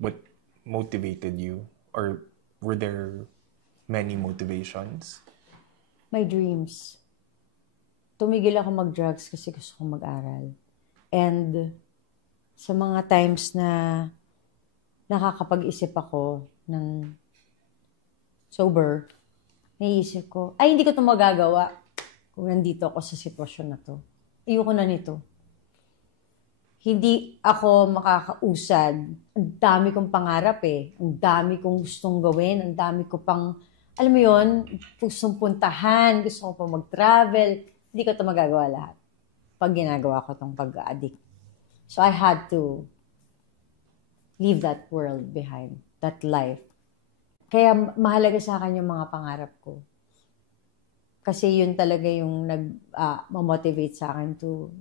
what motivated you? Or were there many motivations? My dreams. Tumigil ako mag-drugs kasi gusto kong mag-aral. And sa mga times na nakakapag-isip ako ng sober, naisip ko, ay hindi ko ito magagawa kung nandito ako sa sitwasyon na to. Ayoko na nito. Hindi ako makakausad. Ang dami kong pangarap eh. Ang dami kong gustong gawin. Ang dami ko pang, alam mo yun, gustong puntahan, gusto ko pang mag-travel. Hindi ko ito magagawa lahat pag ginagawa ko itong pag-addict. So I had to leave that world behind, that life. Kaya mahalaga sa akin yung mga pangarap ko. Kasi yun talaga yung nag-motivate sa akin to